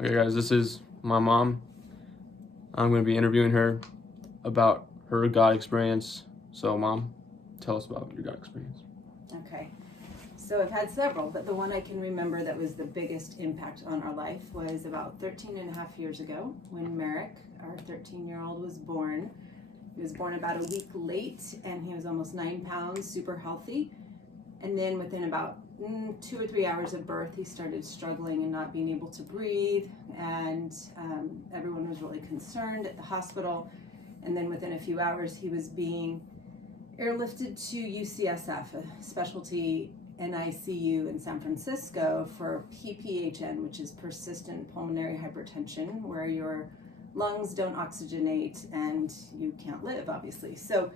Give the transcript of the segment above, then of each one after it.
Okay, guys, this is my mom. I'm going to be interviewing her about her God experience. So, Mom, tell us about your God experience. Okay, so I've had several, but the one I can remember that was the biggest impact on our life was about 13 and a half years ago when Merrick, our 13-year-old, was born. He was born about a week late, and he was almost 9 pounds, super healthy. And then within about 2 or 3 hours of birth, he started struggling and not being able to breathe, and everyone was really concerned at the hospital. And then within a few hours, he was being airlifted to UCSF, a specialty NICU in San Francisco, for PPHN, which is persistent pulmonary hypertension, where your lungs don't oxygenate and you can't live, obviously. So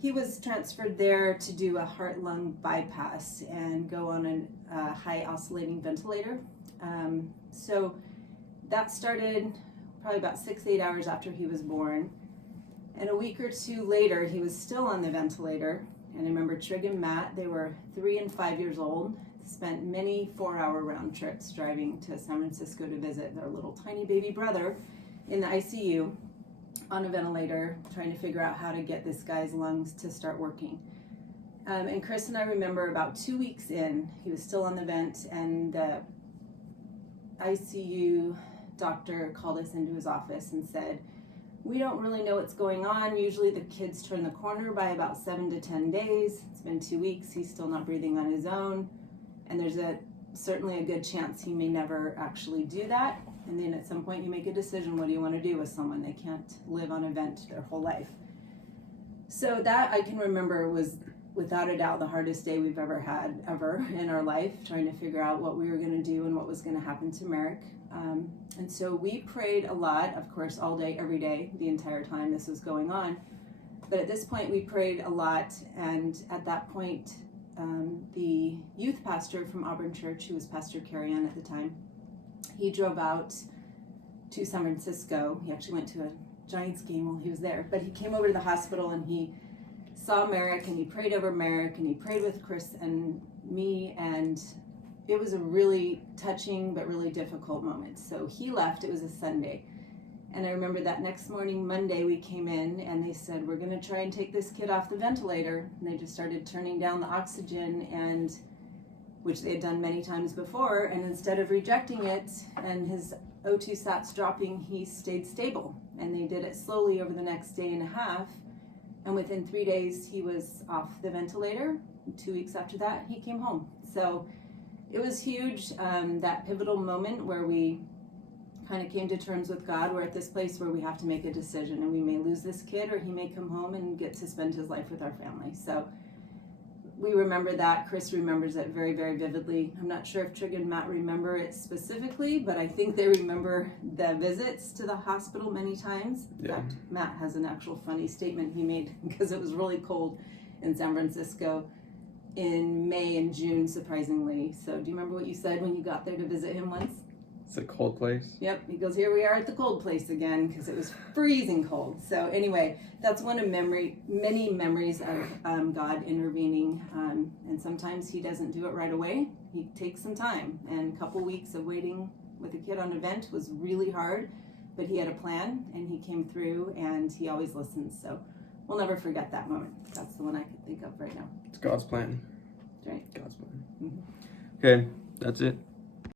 he was transferred there to do a heart-lung bypass and go on a high oscillating ventilator. So that started probably about 6-8 hours after he was born. And a week or two later, he was still on the ventilator. And I remember Trig and Matt, they were 3 and 5 years old, spent many 4-hour round trips driving to San Francisco to visit their little tiny baby brother in the ICU on a ventilator, trying to figure out how to get this guy's lungs to start working. And Chris and I remember about 2 weeks in, he was still on the vent, and the ICU doctor called us into his office and said, "We don't really know what's going on. Usually the kids turn the corner by about 7 to 10 days. It's been 2 weeks. He's still not breathing on his own. And there's certainly a good chance he may never actually do that. And then at some point you make a decision, what do you want to do with someone? They can't live on a vent their whole life." So that I can remember was without a doubt the hardest day we've ever had in our life, trying to figure out what we were going to do and what was going to happen to Merrick. And so we prayed a lot, of course, all day, every day, the entire time this was going on. But at this point, we prayed a lot. And at that point, the youth pastor from Auburn Church, who was Pastor Carrie Ann at the time, he drove out to San Francisco. He actually went to a Giants game while he was there. But he came over to the hospital and he saw Merrick and he prayed over Merrick and he prayed with Chris and me, and it was a really touching but really difficult moment. So he left. It was a Sunday. And I remember that next morning, Monday, we came in and they said, "We're going to try and take this kid off the ventilator." And they just started turning down the oxygen, and which they had done many times before. And instead of rejecting it and his O2 sats dropping, he stayed stable. And they did it slowly over the next day and a half. And within 3 days, he was off the ventilator. 2 weeks after that, he came home. So it was huge, that pivotal moment where we kind of came to terms with God. We're at this place where we have to make a decision, and we may lose this kid or he may come home and get to spend his life with our family. So we remember that. Chris remembers it very, very vividly. I'm not sure if Trig and Matt remember it specifically, but I think they remember the visits to the hospital many times. In fact, Matt has an actual funny statement he made because it was really cold in San Francisco in May and June, surprisingly. So do you remember what you said when you got there to visit him once? It's a cold place. Yep, he goes, "Here we are at the cold place again," because it was freezing cold. So anyway, that's one of many memories of God intervening. And sometimes he doesn't do it right away. He takes some time. And a couple weeks of waiting with a kid on a vent was really hard, but he had a plan and he came through, and he always listens. So we'll never forget that moment. That's the one I can think of right now. It's God's plan. That's right. God's plan. Mm-hmm. Okay, that's it.